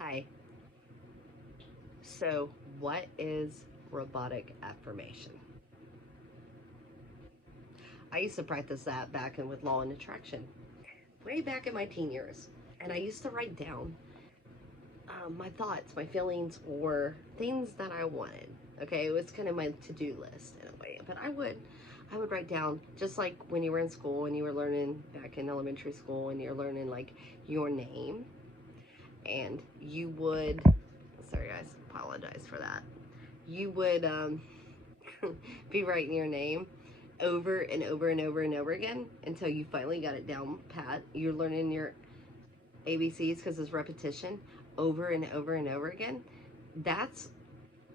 Hi. So, what is robotic affirmation? I used to practice that back in with law and attraction, way back in my teen years. And I used to write down my thoughts, my feelings, or things that I wanted. Okay, it was kind of my to-do list in a way. But I would write down just like when you were in school and you were learning back in elementary school and you're learning like your name, and you would. Sorry, guys, apologize for that. You would be writing your name over and over and over and over again until you finally got it down pat. You're learning your ABCs because it's repetition over and over and over again. That's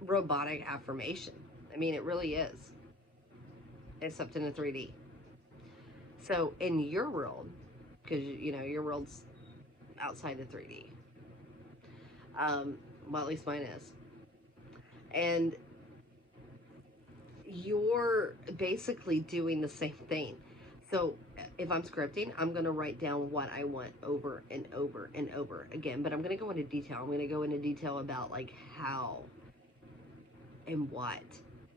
robotic affirmation. I mean, it really is, except in a 3D. So, in your world, because your world's outside of 3D, well, at least mine is, and you're basically doing the same thing. So if I'm scripting, I'm going to write down what I want over and over and over again, but I'm going to go into detail. I'm going to go into detail about like how and what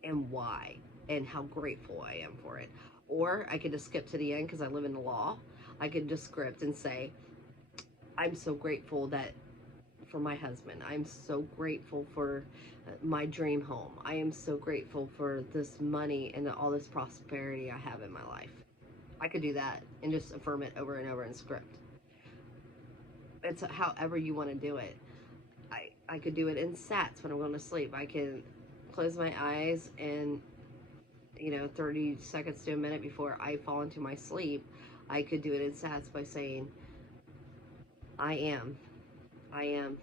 and why and how grateful I am for it. Or I could just skip to the end because I live in the law. I could just script and say, I'm so grateful that for my husband. I'm so grateful for my dream home. I am so grateful for this money and all this prosperity I have in my life. I could do that and just affirm it over and over in script. It's however you want to do it. I could do it in sats when I'm going to sleep. I can close my eyes and 30 seconds to a minute before I fall into my sleep, I could do it in sats by saying, I am, I am,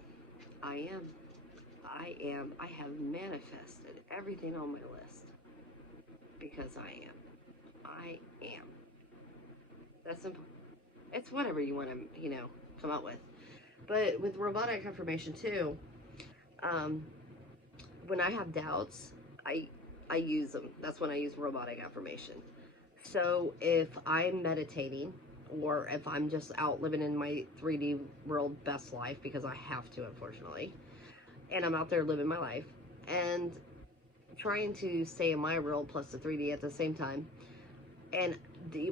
I am, I am. I have manifested everything on my list because I am. I am. That's simple. It's whatever you want to, come up with. But with robotic affirmation too, um, when I have doubts, I I use them. That's when I use robotic affirmation. So if I'm meditating or if I'm just out living in my 3D world best life because I have to, unfortunately, and I'm out there living my life and trying to stay in my world plus the 3D at the same time, and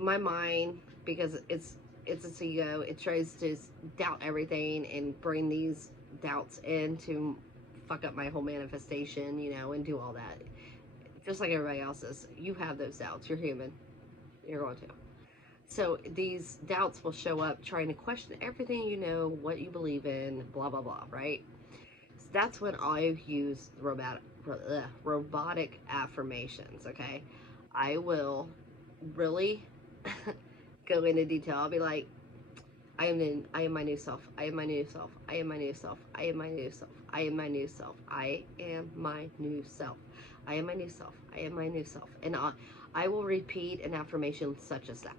my mind, because it's its ego, it tries to doubt everything and bring these doubts in to fuck up my whole manifestation, and do all that. Just like everybody else's, you have those doubts. You're human. You're going to. So these doubts will show up trying to question everything what you believe in, blah blah blah, right? So that's when I use robotic affirmations. Okay, I will really go into detail. I'll be like, I am my new self. I am my new self. I am my new self. I am my new self. I am my new self. I am my new self. I am my new self. I am my new self. And I will repeat an affirmation such as that.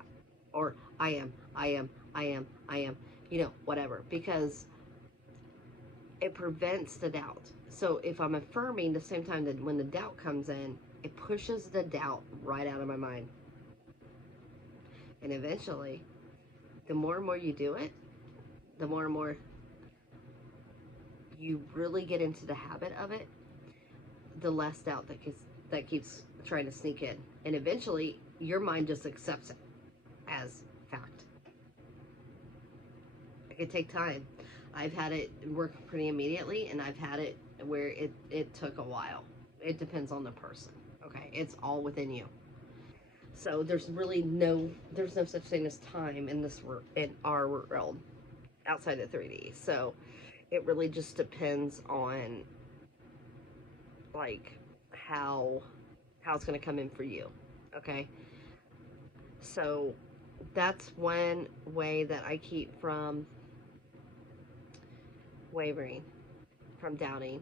Or I am, I am, I am, I am, whatever. Because it prevents the doubt. So if I'm affirming the same time that when the doubt comes in, it pushes the doubt right out of my mind. And eventually, the more and more you do it, the more and more you really get into the habit of it, the less doubt that keeps trying to sneak in. And eventually, your mind just accepts it as fact. It can take time. I've had it work pretty immediately, and I've had it where it took a while. It depends on the person. Okay, it's all within you. So there's no such thing as time in our world outside of 3D. So it really just depends on like how it's going to come in for you. Okay, so that's one way that I keep from wavering, from doubting,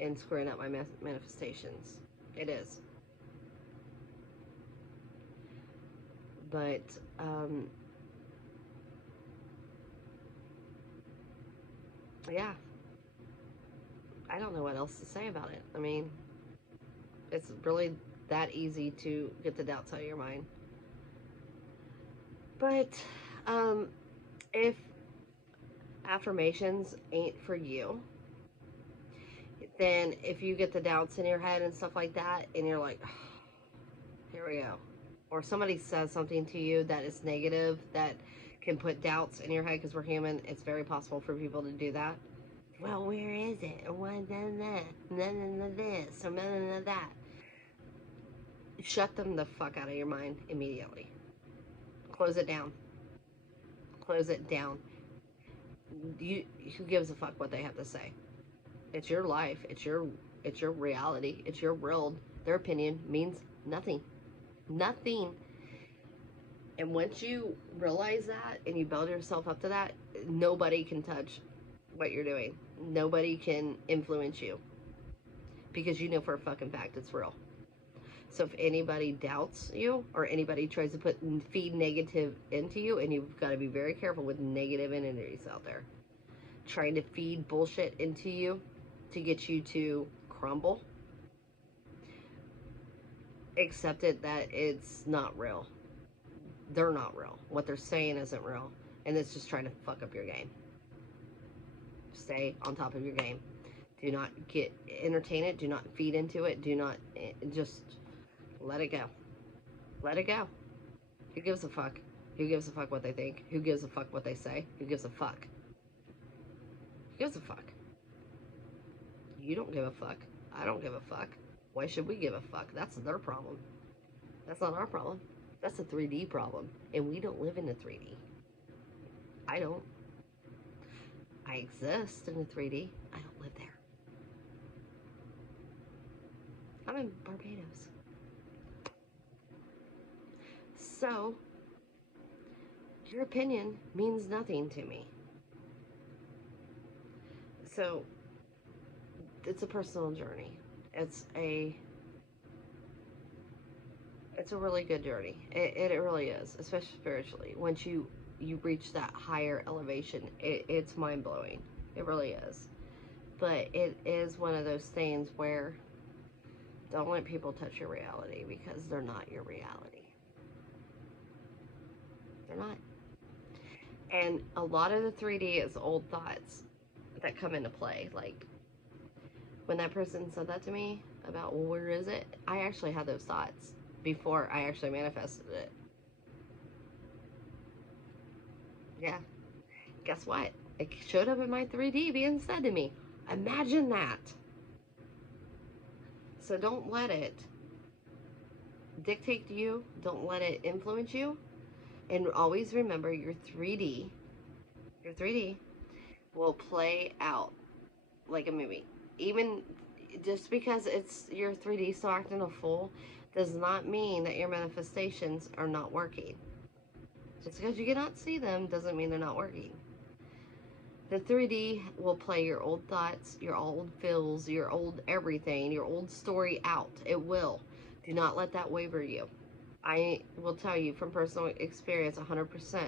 and screwing up my manifestations. It is. But yeah, I don't know what else to say about it. I mean, it's really that easy to get the doubts out of your mind. But um, if affirmations ain't for you, then if you get the doubts in your head and stuff like that, and you're like, here we go, or somebody says something to you that is negative, that can put doubts in your head, because we're human, it's very possible for people to do that. Well, where is it? Or what, none of this, or none of that. Shut them the fuck out of your mind immediately. Close it down. Close it down. Who gives a fuck what they have to say? It's your life. It's your reality. It's your world. Their opinion means nothing. Nothing. And once you realize that and you build yourself up to that, nobody can touch what you're doing. Nobody can influence you, because you know for a fucking fact it's real. So if anybody doubts you, or anybody tries to feed negative into you, and you've got to be very careful with negative entities out there trying to feed bullshit into you to get you to crumble, accept it that it's not real. They're not real. What they're saying isn't real, and it's just trying to fuck up your game. Stay on top of your game. Do not entertain it. Do not feed into it. Do not, just let it go. Let it go. Who gives a fuck? Who gives a fuck what they think? Who gives a fuck what they say? Who gives a fuck? Who gives a fuck? You don't give a fuck. I don't give a fuck. Why should we give a fuck? That's their problem. That's not our problem. That's a 3D problem. And we don't live in a 3D. I don't. I exist in a 3D. I don't live there. I'm in Barbados. So, your opinion means nothing to me. So, it's a personal journey. It's a really good journey. It really is, especially spiritually. Once you reach that higher elevation, it's mind-blowing. It really is. But it is one of those things where don't let people touch your reality, because they're not your reality. They're not. And a lot of the 3D is old thoughts that come into play. Like, when that person said that to me about, well, where is it? I actually had those thoughts before I actually manifested it. Yeah. Guess what? It showed up in my 3D being said to me. Imagine that. So don't let it dictate to you. Don't let it influence you. And always remember, your 3D will play out like a movie. Even just because it's your 3D still acting a fool does not mean that your manifestations are not working. Just because you cannot see them doesn't mean they're not working. The 3D will play your old thoughts, your old feels, your old everything, your old story out. It will. Do not let that waver you. I will tell you from personal experience 100%.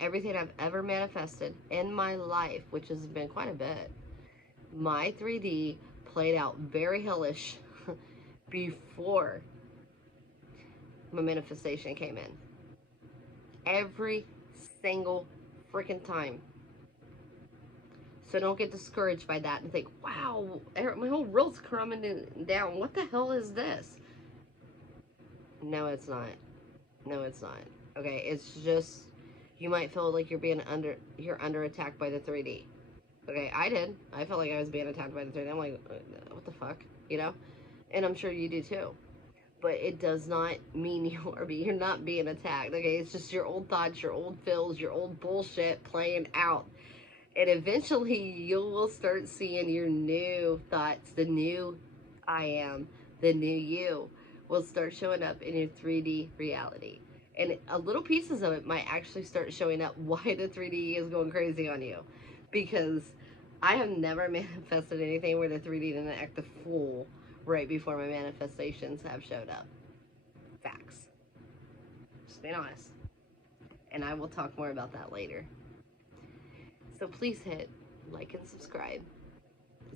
Everything I've ever manifested in my life, which has been quite a bit, my 3D played out very hellish before my manifestation came in. Every single freaking time. So don't get discouraged by that and think, wow, my whole world's crumbling down. What the hell is this? No, it's not. No, it's not. Okay, it's just, you might feel like you're under attack by the 3D. Okay, I did. I felt like I was being attacked by the 3D. I'm like, what the fuck? You know? And I'm sure you do too. But it does not mean you're not being attacked. Okay, it's just your old thoughts, your old feels, your old bullshit playing out. And eventually you will start seeing your new thoughts, the new I am, the new you will start showing up in your 3D reality. And a little pieces of it might actually start showing up why the 3D is going crazy on you. Because I have never manifested anything where the 3D didn't act a fool right before my manifestations have showed up. Facts. Just being honest. And I will talk more about that later. So please hit like and subscribe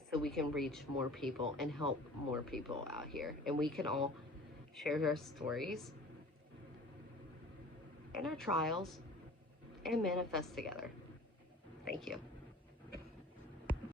so we can reach more people and help more people out here. And we can all share our stories and our trials and manifest together. Thank you.